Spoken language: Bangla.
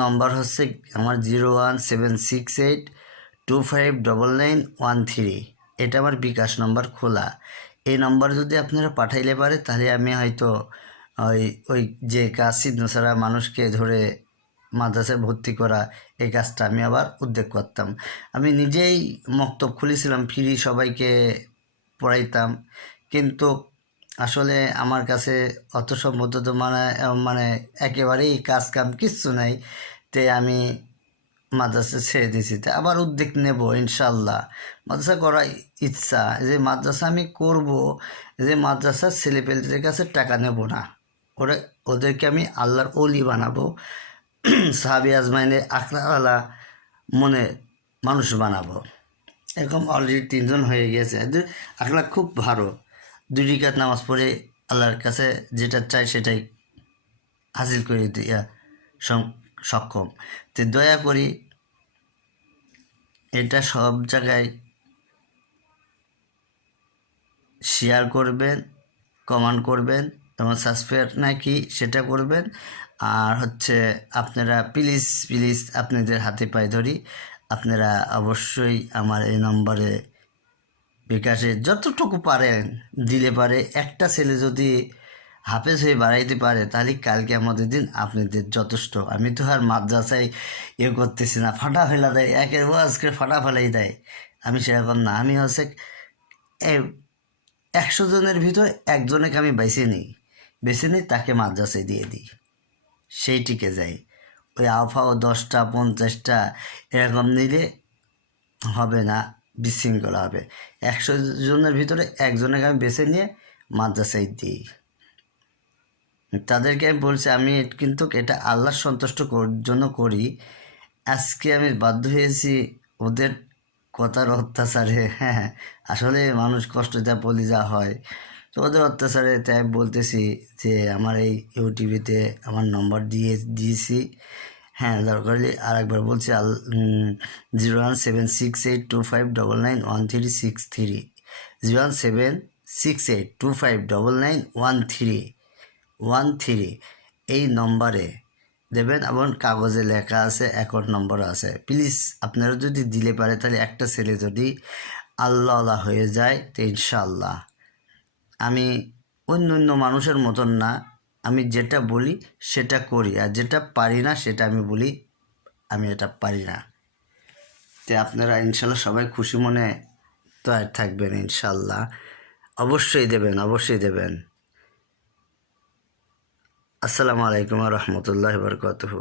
নম্বর হচ্ছে আমার 01768259913। এটা আমার বিকাশ নম্বর খোলা। এই নম্বর যদি আপনারা পাঠাইলে পারে তাহলে আমি হয়তো ওই ওই যে কাজ চিহ্ন ছাড়া মানুষকে ধরে মাদ্রাসায় ভর্তি করা, এই কাজটা আমি আবার উদ্যোগ করতাম। আমি নিজেই মক্তব খুলেছিলাম, ফ্রি সবাইকে পড়াইতাম। কিন্তু আসলে আমার কাছে অত সম্ভবত মানে মানে একেবারেই কাজ কাম কিচ্ছু নাই। তে আমি মাদ্রাসা ছেড়ে দিয়েছি। তা আবার উদ্যোগ নেব ইনশাল্লাহ। মাদ্রাসা করার ইচ্ছা, যে মাদ্রাসা আমি করব, যে মাদ্রাসার ছেলেপেলেদের কাছে টাকা নেব না, ওদেরকে আমি আল্লাহর ওলি বানাবো, সাহাবি আজমাইনের আখড়াওয়ালা মনে মানুষ বানাবো। এরকম অলরেডি 3জন হয়ে গেছে, এদের আখড়া খুব ভালো। 2 রাকাত নামাজ পড়ে আল্লাহর কাছে যেটা চাই সেটাই হাসিল করে দিয়া সক্ষম। তো দয়া করি এটা সব জায়গায় শেয়ার করবেন, কমেন্ট করবেন এবং সাবস্ক্রাইব নাকি সেটা করবেন। আর হচ্ছে আপনারা প্লিজ প্লিজ আপনাদের হাতে পায়ে ধরি, আপনারা অবশ্যই আমার এই নম্বরে বিকাশে যতটুকু পারেন দিলে পারে। একটা ছেলে যদি হাফেজ হয়ে বাড়াইতে পারে তাহলে কালকে আমাদের দিন আপনাদের যথেষ্ট। আমি তো আর মাদ্রাসায় করতেছি না, ফাটা ফেলা দেয়, একের ওয়াজ করে ফাটা ফেলাই দেয়। আমি সেরকম না, আমি হচ্ছে 100 জনের ভিতর একজনকে আমি বেছে নিই, তাকে মাদ্রাসায় দিয়ে দিই, সেই টিকে যায়। ওই আফাও 10টা 50টা এরকম নিলে হবে না, বিশৃঙ্খলা হবে। 100 জনের ভিতরে একজনকে আমি বেছে নিয়ে মাদ্রাসায় দিই। তাদেরকে আমি বলছি আমি কিন্তু এটা আল্লাহর সন্তুষ্ট জন্য করি। আজকে আমি বাধ্য হয়েছি ওদের কথার অত্যাচারে। হ্যাঁ, আসলে মানুষ কষ্ট যা বলি যা হয়, তো ওদের অত্যাচারে তাই বলতেছি যে আমার এই ইউটিউবেতে আমার নম্বর দিয়েছি। হ্যাঁ, দরকার হলে আরেকবার বলছি, 0176825991363, 0176825991313 এই নম্বরে দেবেন। এবং কাগজে লেখা আছে, অ্যাকাউন্ট নম্বর আছে। প্লিজ আপনারা যদি দিলে পারে তাহলে একটা ছেলে যদি আল্লাহ হয়ে যায় তো ইনশাআল্লাহ আমি অন্য মানুষের মতন না, আমি যেটা বলি সেটা করি, আর যেটা পারি না সেটা আমি বলি আমি এটা পারি না। তো আপনারা ইনশাল্লাহ সবাই খুশি মনে তো থাকবেন ইনশাল্লাহ। অবশ্যই দেবেন। আসসালামু আলাইকুম ওয়া রাহমাতুল্লাহি ওয়া বারাকাতুহু।